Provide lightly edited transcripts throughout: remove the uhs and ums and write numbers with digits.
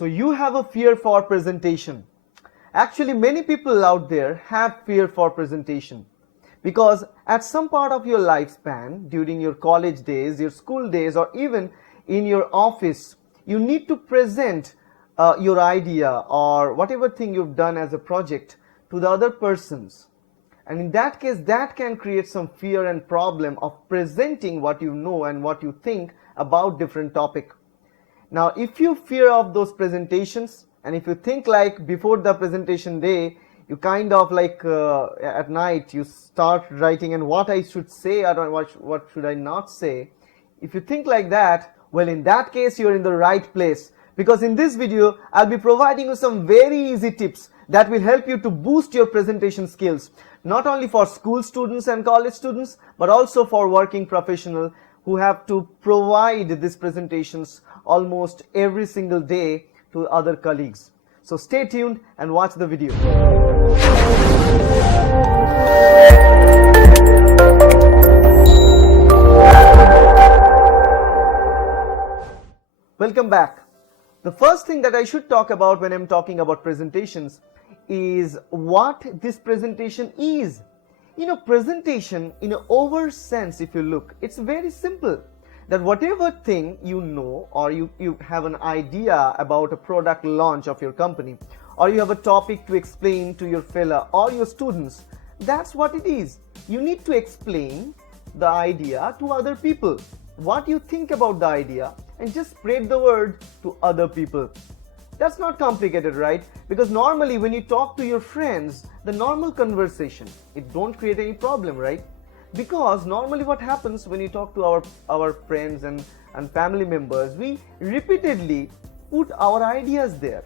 So you have a fear for presentation. Actually, many people out there have fear for presentation because at some part of your lifespan, during your college days, your school days, or even in your office, you need to present your idea or whatever thing you've done as a project to the other persons. And in that case, that can create some fear and problem of presenting what you know and what you think about different topic. Now, if you fear of those presentations, and if you think like before the presentation day, you kind of like at night you start writing and what I should say or what should I not say. If you think like that, well, in that case you're in the right place, because in this video I'll be providing you some very easy tips that will help you to boost your presentation skills, not only for school students and college students, but also for working professionals who have to provide these presentations almost every single day to other colleagues. So stay tuned and watch the video. Welcome back. The first thing that I should talk about when I'm talking about presentations is what this presentation is. You know, presentation in an over sense, if you look, it's very simple. That whatever thing you know, or you have an idea about a product launch of your company, or you have a topic to explain to your fellow or your students, that's what it is. You need to explain the idea to other people, what you think about the idea, and just spread the word to other people. That's not complicated, right? Because normally when you talk to your friends, the normal conversation, it don't create any problem, right? Because normally what happens when you talk to our friends and family members, we repeatedly put our ideas there.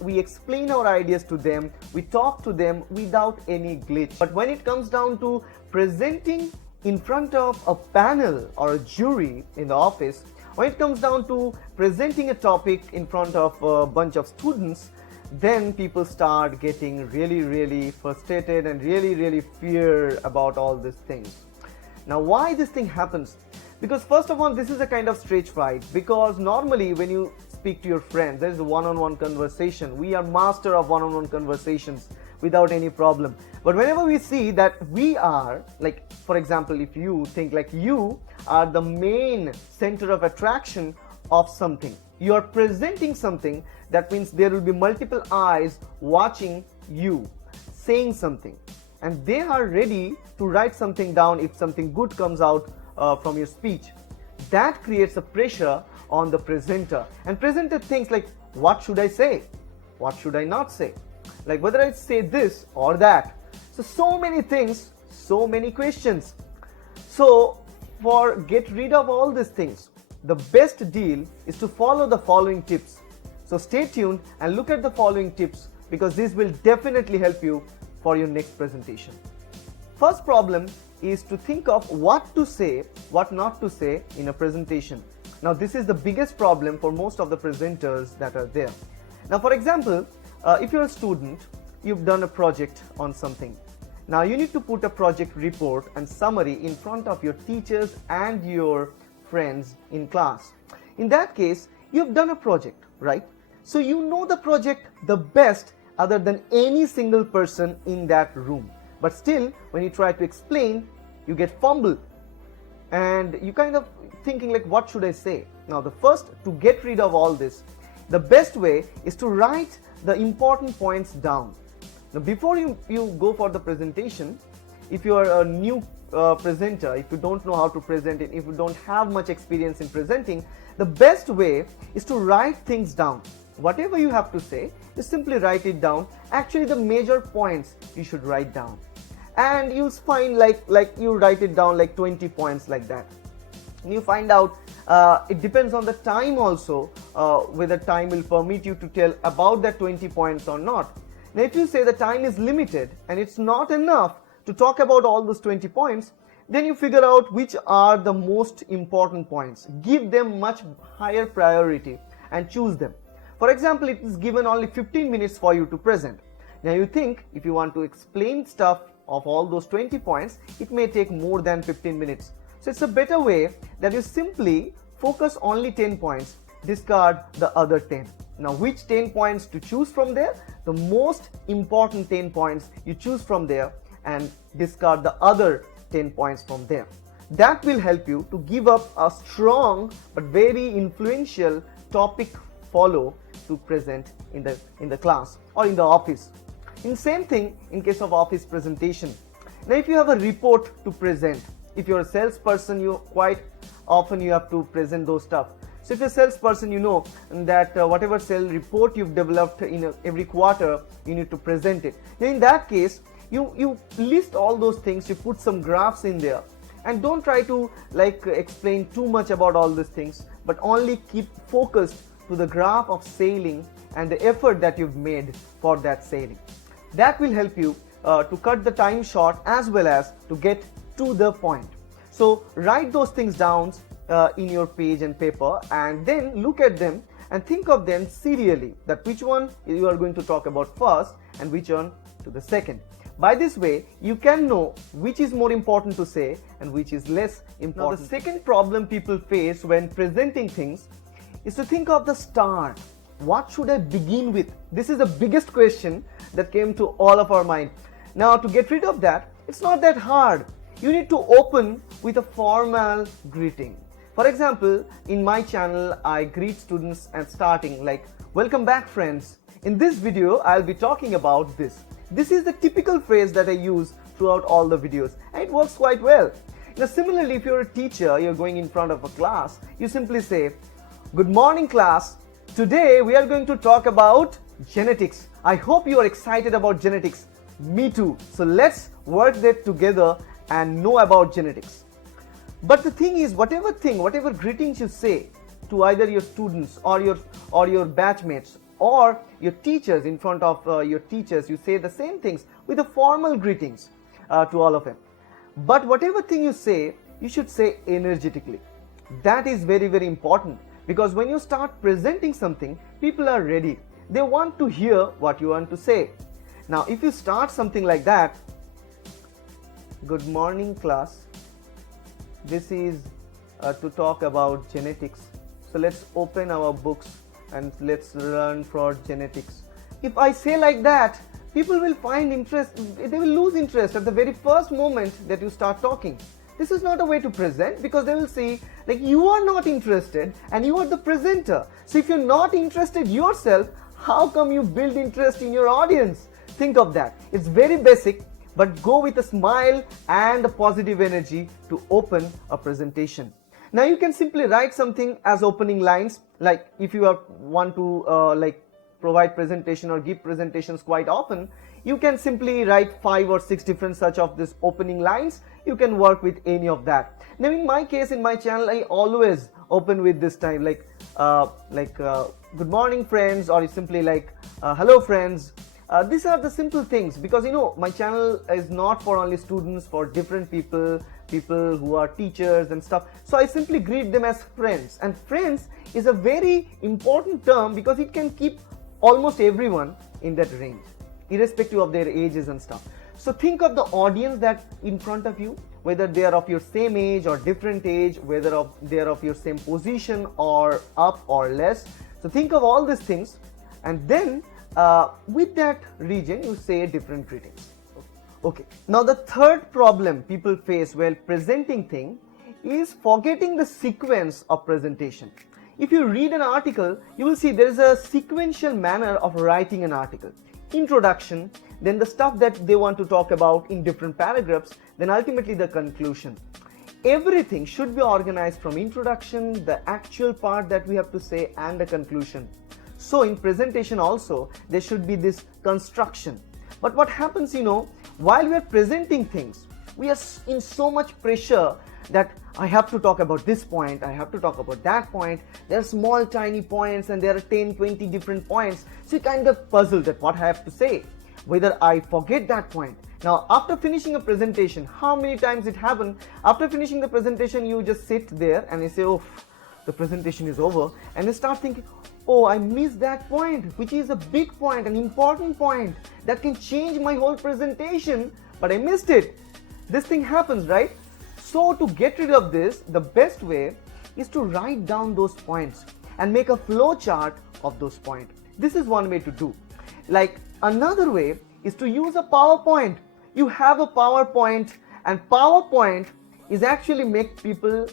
We explain our ideas to them, we talk to them without any glitch. But when it comes down to presenting in front of a panel or a jury in the office, when it comes down to presenting a topic in front of a bunch of students, then people start getting really frustrated and really fear about all these things. Now, why this thing happens? Because first of all, this is a kind of stage fright, because normally when you speak to your friends, there is a one-on-one conversation. We are master of one-on-one conversations without any problem. But whenever we see that we are, like for example, if you think like you are the main center of attraction of something, you are presenting something, that means there will be multiple eyes watching you saying something, and they are ready to write something down if something good comes out from your speech. That creates a pressure on the presenter, and presenter thinks like, what should I say, what should I not say, like whether I say this or that. So many things, so many questions. So for get rid of all these things, the best deal is to follow the following tips. So stay tuned and look at the following tips, because this will definitely help you for your next presentation. First problem is to think of what to say, what not to say in a presentation. Now this is the biggest problem for most of the presenters that are there. Now for example, if you're a student, you've done a project on something. Now you need to put a project report and summary in front of your teachers and your friends in class. In that case, you've done a project, right? So you know the project the best other than any single person in that room. But still, when you try to explain, you get fumbled and you kind of thinking like, what should I say? Now the first, to get rid of all this, the best way is to write the important points down. Now before you go for the presentation, if you are a new presenter, if you don't know how to present it, if you don't have much experience in presenting, the best way is to write things down. Whatever you have to say, you simply write it down. Actually the major points you should write down, and you'll find like you write it down like 20 points like that. And you find out it depends on the time also, whether time will permit you to tell about that 20 points or not. Now if you say the time is limited and it's not enough to talk about all those 20 points, then you figure out which are the most important points. Give them much higher priority and choose them. For example, it is given only 15 minutes for you to present. Now you think if you want to explain stuff of all those 20 points, it may take more than 15 minutes. So it's a better way that you simply focus only 10 points, discard the other 10. Now, which 10 points to choose from there? The most important 10 points you choose from there and discard the other 10 points from there. That will help you to give up a strong but very influential topic follow to present in the class or in the office. In same thing in case of office presentation. Now, if you have a report to present, if you're a salesperson, you quite often you have to present those stuff. So if you're a salesperson, you know that whatever sales report you've developed in every quarter, you need to present it. Then in that case, you list all those things, you put some graphs in there, and don't try to explain too much about all these things, but only keep focused to the graph of sailing and the effort that you've made for that sailing. That will help you to cut the time short as well as to get to the point. So write those things down in your page and paper, and then look at them and think of them serially, that which one you are going to talk about first and which one to the second. By this way, you can know which is more important to say and which is less important. Now, the second problem people face when presenting things is to think of the start. What should I begin with? This is the biggest question that came to all of our mind. Now, to get rid of that, it's not that hard. You need to open with a formal greeting. For example, in my channel, I greet students at starting like, "Welcome back, friends. In this video, I'll be talking about this." This is the typical phrase that I use throughout all the videos, and it works quite well. Now, similarly, if you're a teacher, you're going in front of a class, you simply say, "Good morning, class. Today, we are going to talk about genetics. I hope you are excited about genetics. Me too. So let's work that together and know about genetics." But the thing is, whatever greetings you say to either your students or your batchmates or your teachers, in front of your teachers, you say the same things with the formal greetings to all of them. But whatever thing you say, you should say energetically. That is very, very important, because when you start presenting something, people are ready. They want to hear what you want to say. Now, if you start something like that, "Good morning, class. This is to talk about genetics. So let's open our books and let's learn for genetics." If I say like that, people will find interest, they will lose interest at the very first moment that you start talking. This is not a way to present, because they will see like you are not interested and you are the presenter. So if you're not interested yourself, how come you build interest in your audience? Think of that. It's very basic, but go with a smile and a positive energy to open a presentation. Now, you can simply write something as opening lines, like if you want to provide presentation or give presentations quite often, you can simply write 5 or 6 different such of these opening lines. You can work with any of that. Now, in my case, in my channel, I always open with this time "Good morning, friends," or simply "Hello, friends." These are the simple things, because my channel is not for only students, for different people who are teachers and stuff. So I simply greet them as friends, and friends is a very important term because it can keep almost everyone in that range, irrespective of their ages and stuff. So think of the audience that in front of you, whether they are of your same age or different age, whether they are of your same position or up or less. So think of all these things, and then with that region, you say different greetings. Okay. Now, the third problem people face while presenting things is forgetting the sequence of presentation. If you read an article, you will see there is a sequential manner of writing an article. Introduction, then the stuff that they want to talk about in different paragraphs, then ultimately the conclusion. Everything should be organized from introduction, the actual part that we have to say, and the conclusion. So in presentation also, there should be this construction. But what happens, while we are presenting things, we are in so much pressure that I have to talk about this point, I have to talk about that point. There are small tiny points and there are 10, 20 different points. So you kind of puzzled at what I have to say, whether I forget that point. Now, after finishing a presentation, how many times it happened? After finishing the presentation, you just sit there and you say, "Oh, the presentation is over," and you start thinking, "Oh, I missed that point, which is a big point, an important point that can change my whole presentation, but I missed it." This thing happens, right? So to get rid of this, the best way is to write down those points and make a flow chart of those points. This is one way to do. Like another way is to use a PowerPoint. You have a PowerPoint, and PowerPoint is actually make people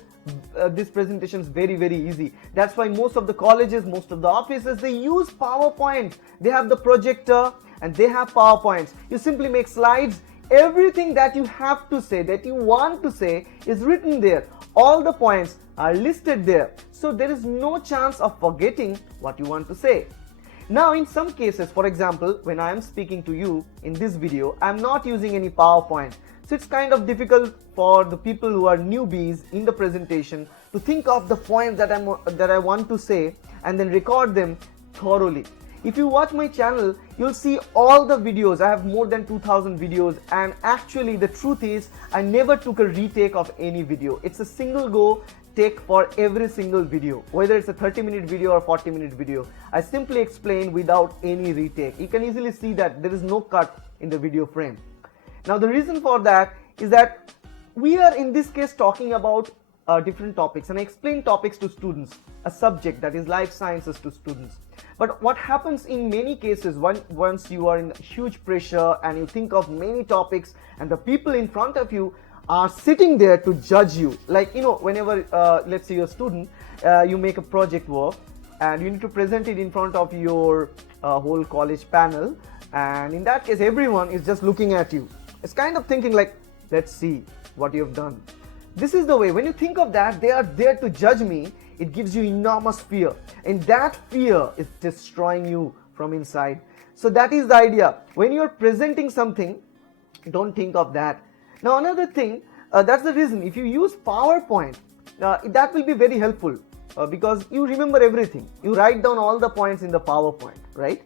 these presentations very easy. That's why most of the colleges, most of the offices, they use PowerPoint. They have the projector and they have PowerPoints. You simply make slides. Everything that you have to say, that you want to say, is written there. All the points are listed there, so there is no chance of forgetting what you want to say. Now in some cases, for example, when I am speaking to you in this video, I am not using any PowerPoint. So it's kind of difficult for the people who are newbies in the presentation to think of the points that I want to say and then record them thoroughly. If you watch my channel, you'll see all the videos. I have more than 2000 videos, and actually the truth is I never took a retake of any video. It's a single go take for every single video, whether it's a 30-minute video or 40-minute video. I simply explain without any retake. You can easily see that there is no cut in the video frame. Now the reason for that is that we are in this case talking about different topics, and I explain topics to students, a subject that is life sciences to students. But what happens in many cases, once you are in huge pressure and you think of many topics and the people in front of you are sitting there to judge you, like whenever let's say you're a student, you make a project work and you need to present it in front of your whole college panel, and in that case everyone is just looking at you. It's kind of thinking like, let's see what you've done. This is the way, when you think of that, they are there to judge me, it gives you enormous fear, and that fear is destroying you from inside. So that is the idea. When you're presenting something, don't think of that. Now another thing, that's the reason, if you use PowerPoint, that will be very helpful because you remember everything. You write down all the points in the PowerPoint, right?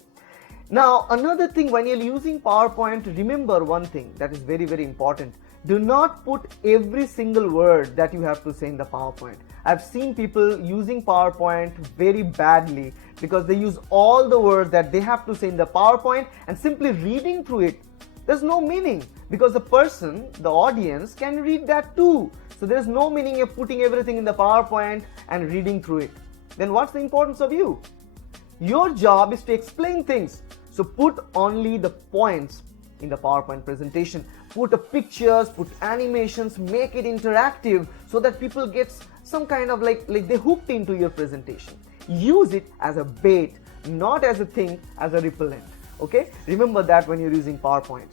Now another thing, when you're using PowerPoint, remember one thing that is very important. Do not put every single word that you have to say in the PowerPoint. I've seen people using PowerPoint very badly because they use all the words that they have to say in the PowerPoint, and simply reading through it, there's no meaning, because the person, the audience, can read that too. So there's no meaning of putting everything in the PowerPoint and reading through it. Then what's the importance of you? Your job is to explain things. So put only the points in the PowerPoint presentation. Put pictures, put animations, make it interactive so that people get some kind of like they hooked into your presentation. Use it as a bait, not as a thing, as a repellent. Okay? Remember that when you're using PowerPoint.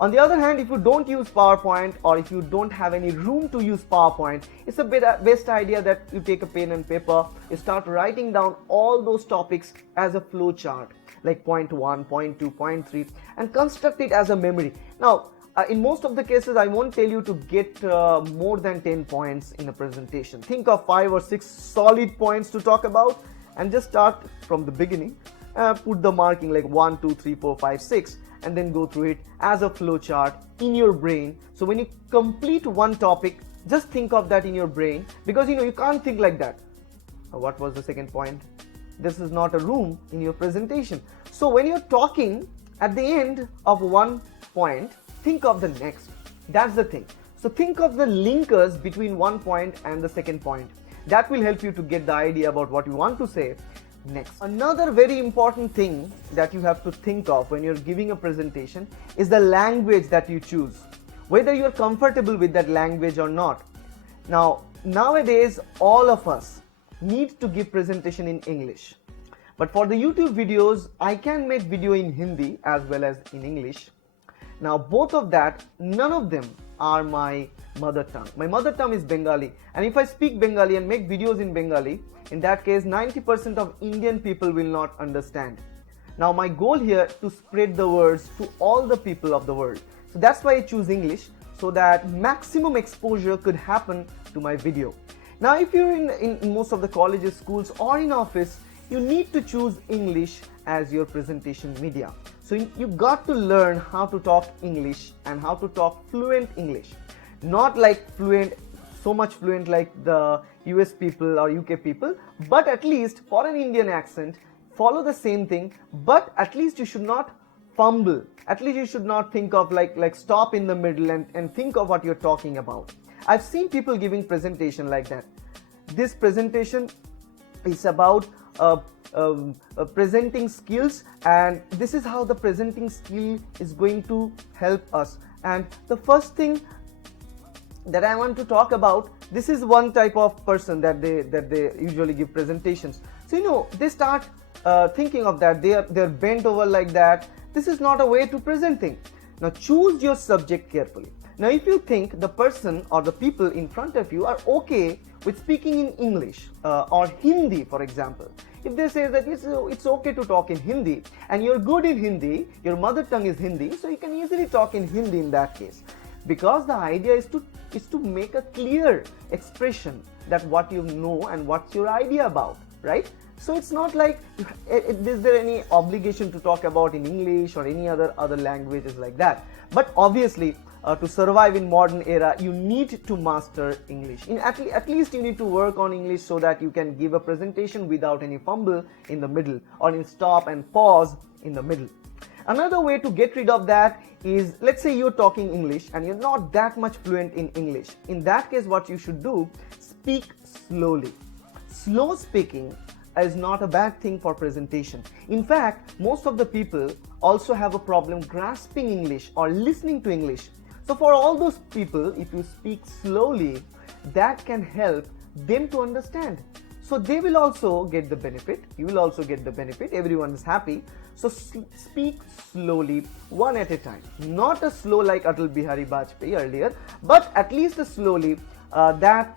On the other hand, if you don't use PowerPoint, or if you don't have any room to use PowerPoint, it's a best idea that you take a pen and paper, you start writing down all those topics as a flow chart, like point 1, point 2, point 3, and construct it as a memory. Now, in most of the cases, I won't tell you to get more than 10 points in a presentation. Think of 5 or 6 solid points to talk about, and just start from the beginning. Put the marking like 1, 2, 3, 4, 5, 6, and then go through it as a flow chart in your brain. So when you complete one topic, just think of that in your brain, because you can't think like that. What was the second point? This is not a room in your presentation. So when you're talking, at the end of one point, think of the next. That's the thing. So think of the linkers between one point and the second point. That will help you to get the idea about what you want to say next. Another very important thing that you have to think of when you're giving a presentation is the language that you choose, whether you're comfortable with that language or not. Now, nowadays, all of us need to give presentation in English. But for the YouTube videos, I can make video in Hindi as well as in English. Now, both of that, none of them are my mother tongue. My mother tongue is Bengali, and if I speak Bengali and make videos in Bengali, in that case 90% of Indian people will not understand. Now my goal here to spread the words to all the people of the world. So that's why I choose English, so that maximum exposure could happen to my video. Now if you're in most of the colleges, schools, or in office, you need to choose English as your presentation media. So you got to learn how to talk English and how to talk fluent English. Not like fluent, so much fluent like the US people or UK people, but at least for an Indian accent, follow the same thing, but at least you should not fumble. At least you should not think of like stop in the middle and think of what you're talking about. I've seen people giving presentation like that. This presentation is about presenting skills, and this is how the presenting skill is going to help us. And the first thing that I want to talk about, this is one type of person that they usually give presentations. So they start thinking of that, they're bent over like that. This is not a way to present things. Now choose your subject carefully. Now if you think the person or the people in front of you are okay with speaking in English or Hindi, for example, if they say that it's okay to talk in Hindi and you're good in Hindi, your mother tongue is Hindi, so you can easily talk in Hindi in that case, because the idea is to make a clear expression that what you know and what's your idea about, right? So it's not like is there any obligation to talk about in English or any other languages like that. But obviously to survive in modern era, you need to master English. At least you need to work on English so that you can give a presentation without any fumble in the middle or in stop and pause in the middle. Another way to get rid of that is, let's say you're talking English and you're not that much fluent in English. In that case, what you should do, speak slowly. Slow speaking is not a bad thing for presentation. In fact, most of the people also have a problem grasping English or listening to English. So for all those people, if you speak slowly, that can help them to understand. So they will also get the benefit, you will also get the benefit, everyone is happy. So speak slowly, one at a time. Not a slow like Atal Bihari Vajpayee earlier, but at least a slowly that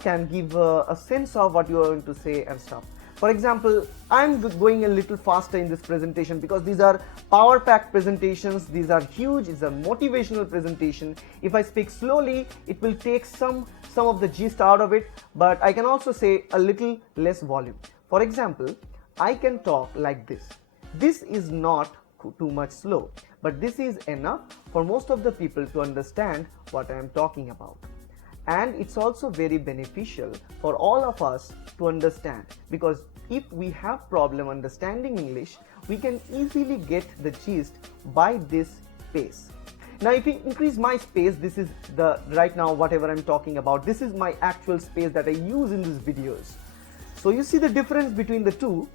can give a sense of what you are going to say and stuff. For example, I'm going a little faster in this presentation because these are power-packed presentations, these are huge, it's a motivational presentation. If I speak slowly, it will take some of the gist out of it, but I can also say a little less volume. For example, I can talk like this. This is not too much slow, but this is enough for most of the people to understand what I am talking about. And it's also very beneficial for all of us to understand, because if we have problem understanding English, we can easily get the gist by this pace. Now if you increase my space, this is right now whatever I'm talking about, this is my actual space that I use in these videos. So you see the difference between the two.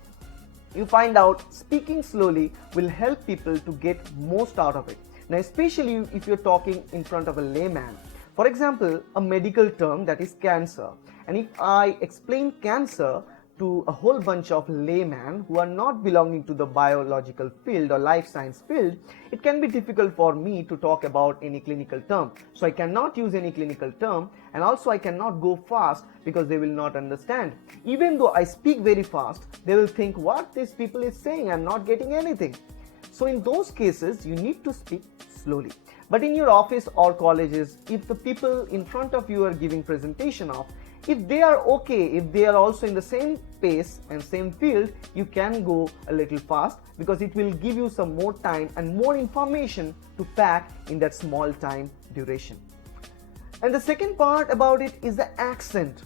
You find out speaking slowly will help people to get most out of it. Now especially if you're talking in front of a layman. For example, a medical term that is cancer, and if I explain cancer to a whole bunch of laymen who are not belonging to the biological field or life science field, it can be difficult for me to talk about any clinical term. So I cannot use any clinical term, and also I cannot go fast because they will not understand. Even though I speak very fast, they will think what this people is saying, I'm not getting anything. So in those cases, you need to speak slowly. But in your office or colleges, if the people in front of you are giving presentation of, if they are okay, if they are also in the same pace and same field, you can go a little fast because it will give you some more time and more information to pack in that small time duration. And the second part about it is the accent.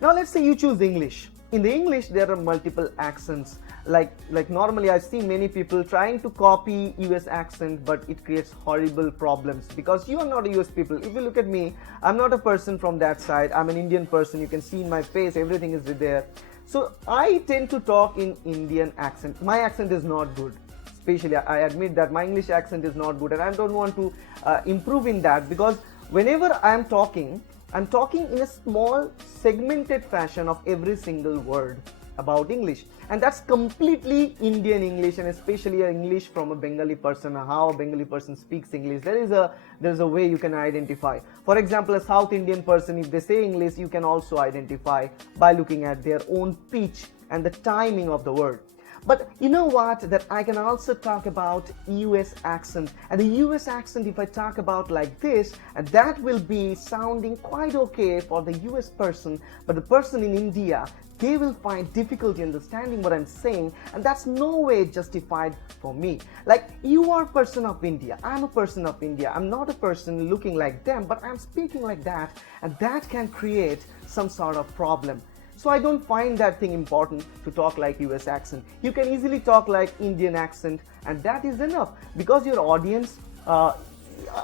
Now let's say you choose English. In the English, there are multiple accents. Like normally I've seen many people trying to copy US accent, but it creates horrible problems because you are not a US people. If you look at me, I'm not a person from that side. I'm an Indian person. You can see in my face, everything is there. So I tend to talk in Indian accent. My accent is not good. Especially, I admit that my English accent is not good, and I don't want to improve in that, because whenever I'm talking in a small segmented fashion of every single word about English, and that's completely Indian English, and especially English from a Bengali person, how a Bengali person speaks English. There's a way you can identify. For example, a South Indian person, if they say English, you can also identify by looking at their own pitch and the timing of the word. But you know what, that I can also talk about US accent, and the US accent, if I talk about like this, and that will be sounding quite okay for the US person, but the person in India, they will find difficulty understanding what I'm saying, and that's no way justified for me. Like, you are a person of India, I'm a person of India, I'm not a person looking like them, but I'm speaking like that, and that can create some sort of problem. So I don't find that thing important to talk like US accent. You can easily talk like Indian accent, and that is enough, because your audience,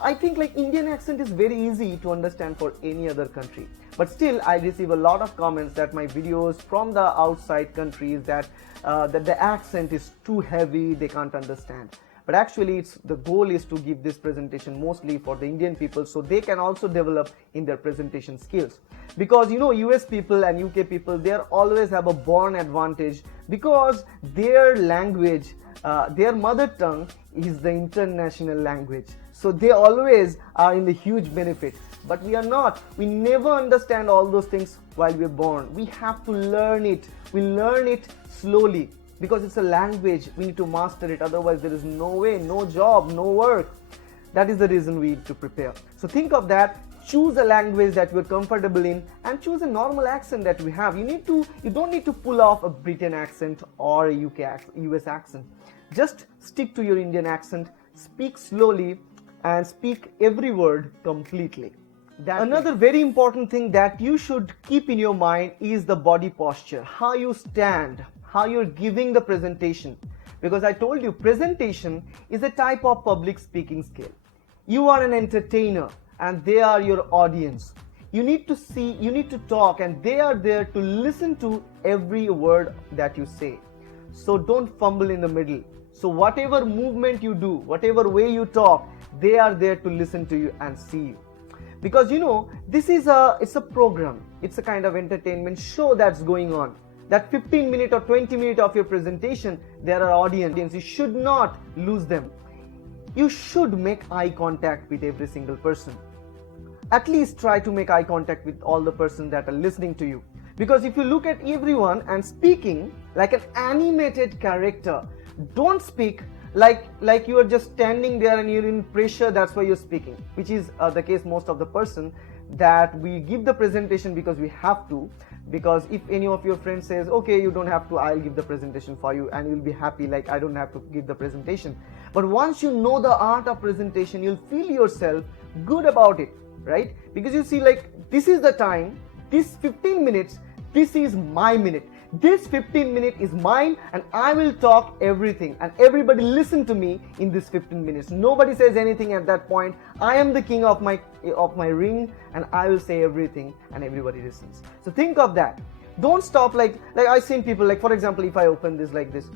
I think like Indian accent is very easy to understand for any other country, but still I receive a lot of comments that my videos from the outside countries that the accent is too heavy, they can't understand. But actually the goal is to give this presentation mostly for the Indian people, so they can also develop in their presentation skills. Because US people and UK people, they always have a born advantage because their language, their mother tongue is the international language, so they always are in the huge benefit. But we are not. We never understand all those things while we are born. We have to learn it. We learn it slowly because it's a language. We need to master it, otherwise there is no way, no job, no work. That is the reason we need to prepare. So think of that. Choose a language that you're comfortable in and choose a normal accent that we have. You don't need to pull off a Britain accent or a US accent. Just stick to your Indian accent, speak slowly and speak every word completely. Another very important thing that you should keep in your mind is the body posture, how you stand, how you're giving the presentation. Because I told you, presentation is a type of public speaking skill. You are an entertainer and they are your audience. You need to see, you need to talk, and they are there to listen to every word that you say. So don't fumble in the middle. So whatever movement you do, whatever way you talk, they are there to listen to you and see you. Because it's a program, it's a kind of entertainment show that's going on. That 15 minute or 20 minute of your presentation, there are audience. You should not lose them. You should make eye contact with every single person. At least try to make eye contact with all the persons that are listening to you. Because if you look at everyone and speaking like an animated character, don't speak like you are just standing there and you're in pressure, that's why you're speaking, which is the case most of the person, that we give the presentation because we have to. Because if any of your friends says, okay, you don't have to, I'll give the presentation for you, and you'll be happy, like I don't have to give the presentation. But once you know the art of presentation, you'll feel yourself good about it, right? Because you see, like, this is the time, this 15 minutes, this is my minute. This 15 minutes is mine and I will talk everything, and everybody listen to me in this 15 minutes. Nobody says anything at that point. I am the king of my ring and I will say everything and everybody listens. So think of that. Don't stop like I've seen people, like for example, if I open this like this.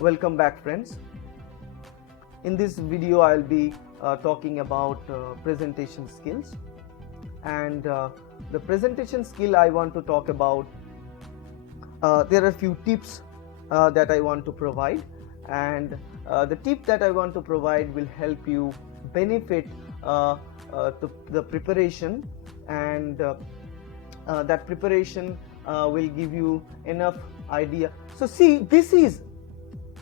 Welcome back, friends. In this video I'll be talking about presentation skills, and the presentation skill I want to talk about, there are a few tips that I want to provide, and the tip that I want to provide will help you benefit the preparation, and that preparation will give you enough idea. So see, this is,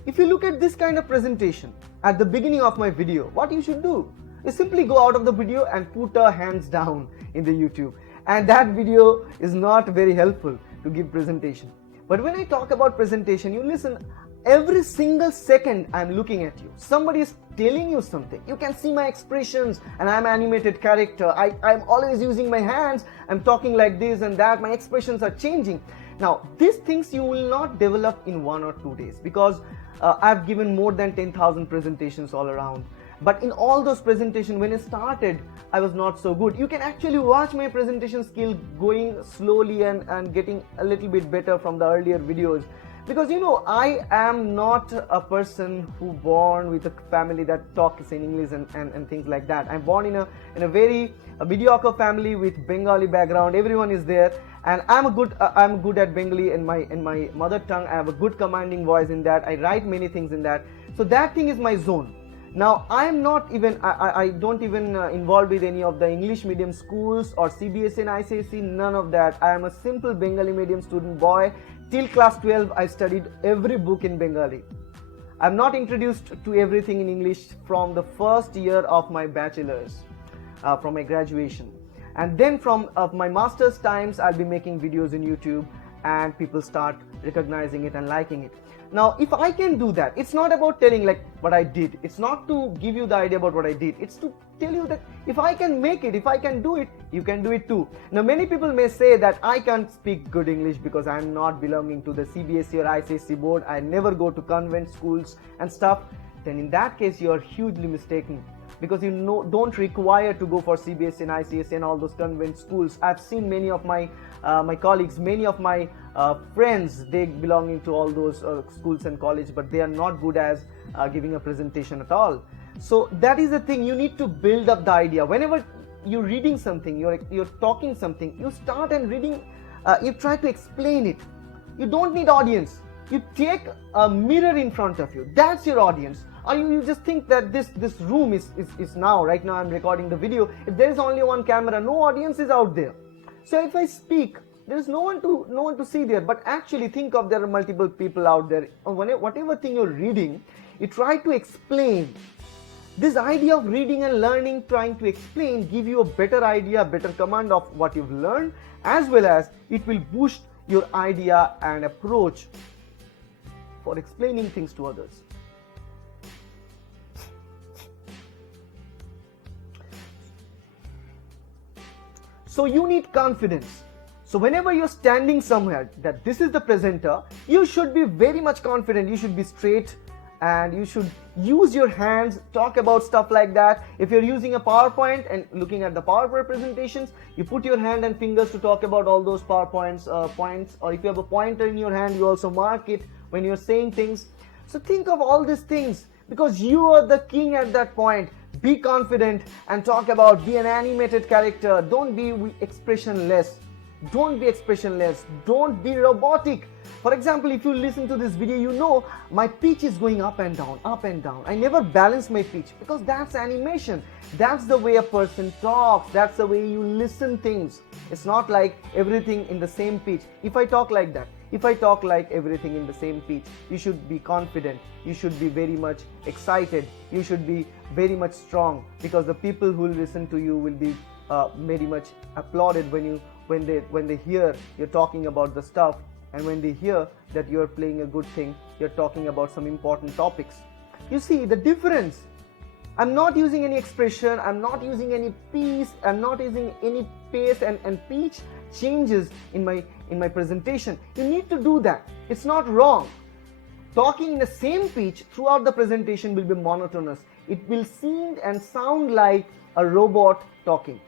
if you look at this kind of presentation at the beginning of my video, what you should do is simply go out of the video and put a hands down in the YouTube, and that video is not very helpful to give presentation. But when I talk about presentation, you listen, every single second I'm looking at you. Somebody is telling you something. You can see my expressions, and I'm an animated character. I'm always using my hands. I'm talking like this and that. My expressions are changing. Now, these things you will not develop in 1 or 2 days, because I've given more than 10,000 presentations all around. But in all those presentations, when I started, I was not so good. You can actually watch my presentation skill going slowly and getting a little bit better from the earlier videos. Because I am not a person who born with a family that talks in English and things like that. I'm born in a very mediocre family with Bengali background. Everyone is there, and I'm good at Bengali in my mother tongue. I have a good commanding voice in that. I write many things in that. So that thing is my zone. Now I don't even involved with any of the English medium schools or CBSE and ICSE, none of that. I am a simple Bengali medium student boy. Till class 12 I studied every book in Bengali. I'm not introduced to everything in English from the first year of my bachelor's, from my graduation. And then from my master's times, I'll be making videos in YouTube, and people start recognizing it and liking it. Now, if I can do that, it's not about telling like what I did. It's not to give you the idea about what I did. It's to tell you that if I can make it, if I can do it, you can do it too. Now, many people may say that I can't speak good English because I'm not belonging to the CBSE or ICSE board. I never go to convent schools and stuff. then in that case you are hugely mistaken, because you don't require to go for CBSE and ICSE and all those convent schools. I've seen many of my colleagues, many of my friends, they belonging to all those schools and college, but they are not good as giving a presentation at all. So that is the thing, you need to build up the idea. Whenever you're reading something, you're talking something, you start and reading, you try to explain it. You don't need audience. You take a mirror in front of you, that's your audience. Or you just think that this room is now, right now I'm recording the video, if there is only one camera, no audience is out there. So if I speak, there is no one to see there, but actually think of there are multiple people out there. Whatever thing you're reading, you try to explain. This idea of reading and learning, trying to explain, give you a better idea, better command of what you've learned, as well as it will boost your idea and approach for explaining things to others. So you need confidence. So whenever you're standing somewhere that this is the presenter, you should be very much confident. You should be straight and you should use your hands, talk about stuff like that. If you're using a PowerPoint and looking at the PowerPoint presentations, you put your hand and fingers to talk about all those PowerPoints points, or if you have a pointer in your hand, you also mark it when you're saying things. So think of all these things, because you are the king at that point. Be confident and talk about, be an animated character. Don't be expressionless. Don't be expressionless. Don't be robotic. For example, if you listen to this video, you know my pitch is going up and down, up and down. I never balance my pitch, because that's animation. That's the way a person talks. That's the way you listen things. It's not like everything in the same pitch. If I talk like that, if I talk like everything in the same pitch, you should be confident. You should be very much excited. You should be very much strong, because the people who will listen to you will be very much applauded when they hear you're talking about the stuff, and when they hear that you're playing a good thing, you're talking about some important topics. You see the difference. I'm not using any expression, I'm not using any piece, I'm not using any pace and pitch changes in my presentation. You need to do that. It's not wrong. Talking in the same pitch throughout the presentation will be monotonous. It will seem and sound like a robot talking.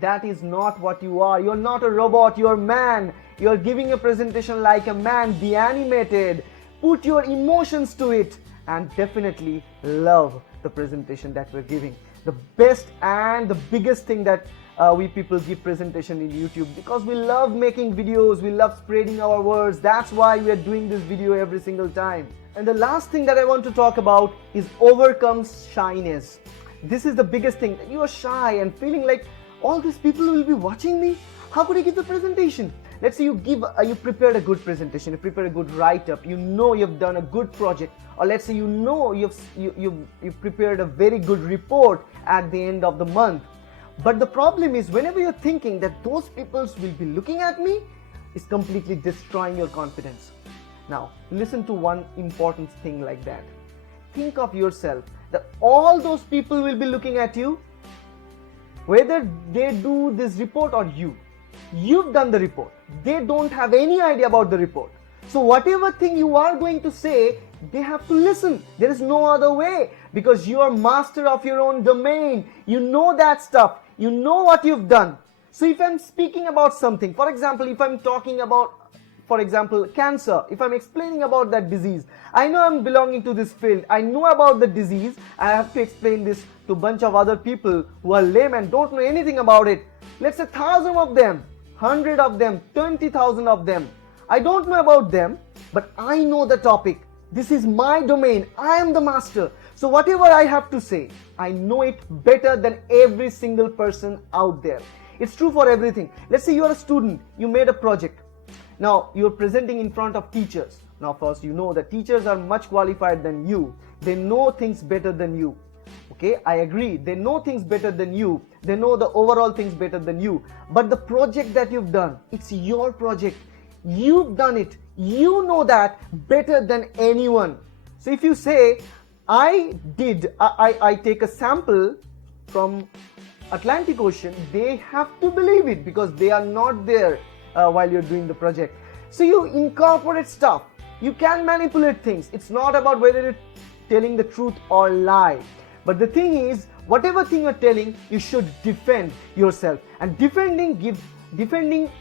That is not what you are. You're not a robot, you're a man. You're giving a presentation like a man. Be animated. Put your emotions to it, and definitely love the presentation that we're giving. The best and the biggest thing that we people give presentation in YouTube, because we love making videos, we love spreading our words. That's why we are doing this video every single time. And the last thing that I want to talk about is overcome shyness. This is the biggest thing. You are shy and feeling like all these people will be watching me. How could I give the presentation? Let's say you prepared a good presentation, you prepared a good write-up, you know you've done a good project, or let's say you know you've prepared a very good report at the end of the month. But the problem is, whenever you're thinking that those people will be looking at me, it's completely destroying your confidence. Now, listen to one important thing like that. Think of yourself that all those people will be looking at you, whether they do this report or you. You've done the report. They don't have any idea about the report. So whatever thing you are going to say, they have to listen. There is no other way, because you are master of your own domain. You know that stuff. You know what you've done. So if I'm speaking about something, for example, if I'm talking about, for example, cancer, if I'm explaining about that disease, I know I'm belonging to this field, I know about the disease, I have to explain this to a bunch of other people who are lame and don't know anything about it. Let's say 1,000 of them, 100 of them, 20,000 of them. I don't know about them, but I know the topic. This is my domain. I am the master. So whatever I have to say, I know it better than every single person out there. It's true for everything. Let's say you're a student, you made a project. Now you're presenting in front of teachers. Now first, you know that teachers are much qualified than you. They know things better than you. Okay, I agree. They know things better than you. They know the overall things better than you. But the project that you've done, it's your project. You've done it. You know that better than anyone. So if you say, I take a sample from Atlantic Ocean, they have to believe it, because they are not there while you're doing the project. So you incorporate stuff. You can manipulate things. It's not about whether telling the truth or lie. But the thing is, whatever thing you're telling, you should defend yourself. And defending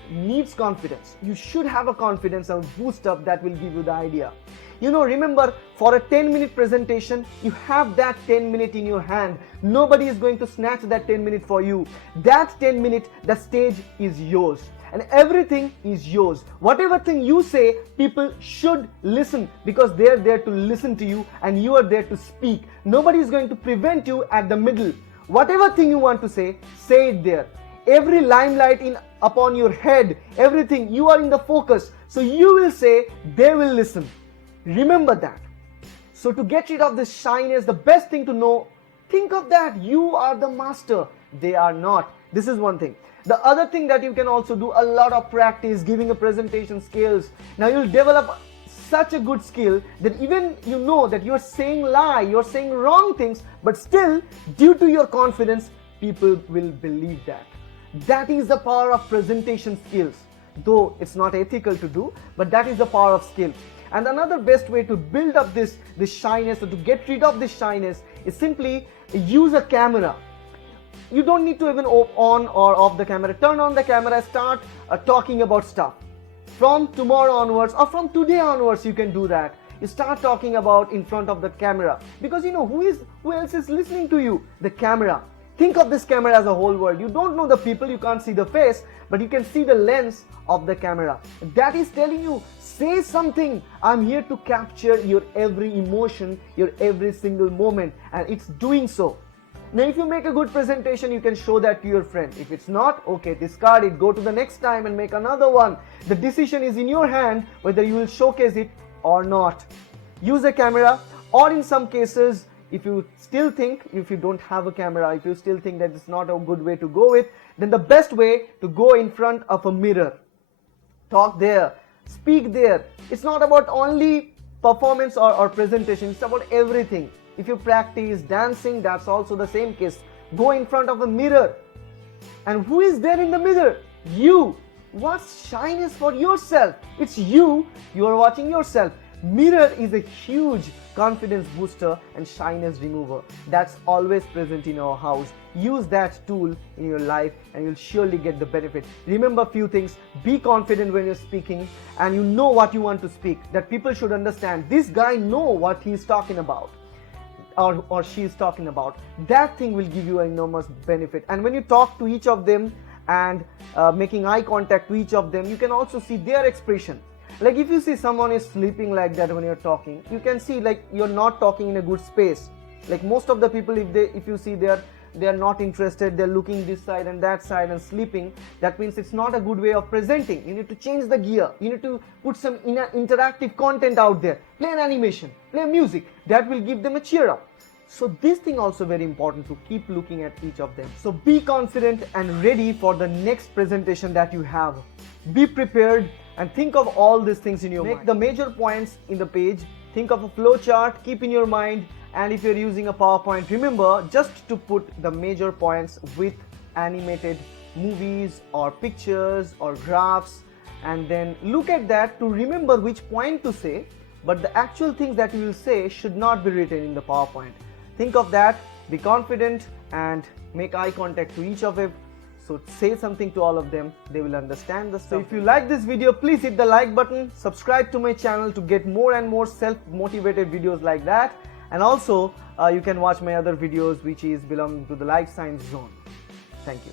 needs confidence. You should have a confidence and boost up that will give you the idea. Remember, for a 10-minute presentation, you have that 10 minutes in your hand. Nobody is going to snatch that 10 minutes for you. That 10 minutes, the stage is yours. And everything is yours. Whatever thing you say, people should listen because they're there to listen to you and you are there to speak. Nobody is going to prevent you at the middle. Whatever thing you want to say it there. Every limelight upon your head, everything, you are in the focus. So you will say, they will listen. Remember that. So to get rid of this shyness, the best thing to know, think of that. You are the master. They are not. This is one thing. The other thing that you can also do, a lot of practice, giving a presentation skills. Now you'll develop such a good skill that even you know that you're saying lie, you're saying wrong things, but still, due to your confidence, people will believe that. That is the power of presentation skills. Though it's not ethical to do, but that is the power of skill. And another best way to build up this shyness or to get rid of this shyness is simply use a camera. You don't need to even on or off the camera. Turn on the camera, start talking about stuff. From tomorrow onwards or from today onwards, you can do that. You start talking about in front of the camera because who else is listening to you? The camera. Think of this camera as a whole world. You don't know the people, you can't see the face, but you can see the lens of the camera. That is telling you, say something. I'm here to capture your every emotion, your every single moment, and it's doing so. Now, if you make a good presentation, you can show that to your friend. If it's not, okay, discard it, go to the next time and make another one. The decision is in your hand whether you will showcase it or not. Use a camera, or in some cases, if you don't have a camera, if you still think that it's not a good way to go with, then the best way to go in front of a mirror. Talk there, speak there. It's not about only performance or presentation, it's about everything. If you practice dancing, that's also the same case. Go in front of a mirror. And who is there in the mirror? You. What's shyness for yourself? It's you. You are watching yourself. Mirror is a huge confidence booster and shyness remover. That's always present in our house. Use that tool in your life and you'll surely get the benefit. Remember a few things. Be confident when you're speaking and you know what you want to speak. That people should understand. This guy knows what he's talking about. Or she is talking about. That thing will give you an enormous benefit. And when you talk to each of them and making eye contact to each of them, you can also see their expression. Like if you see someone is sleeping like that when you're talking, you can see like you're not talking in a good space. Like most of the people, if you see they are not interested, they're looking this side and that side and sleeping, that means it's not a good way of presenting. You need to change the gear. You need to put some interactive content out there. Play an animation, play music. That will give them a cheer up. So this thing also very important to keep looking at each of them. So be confident and ready for the next presentation that you have. Be prepared and think of all these things in your mind. Make the major points in the page. Think of a flow chart, keep in your mind. And if you're using a PowerPoint, remember just to put the major points with animated movies or pictures or graphs, and then look at that to remember which point to say, but the actual things that you will say should not be written in the PowerPoint. Think of that, be confident and make eye contact to each of them. So say something to all of them, they will understand the stuff. So if you like this video, please hit the like button, subscribe to my channel to get more and more self-motivated videos like that. And also, you can watch my other videos which is belonging to the Life Science Zone. Thank you.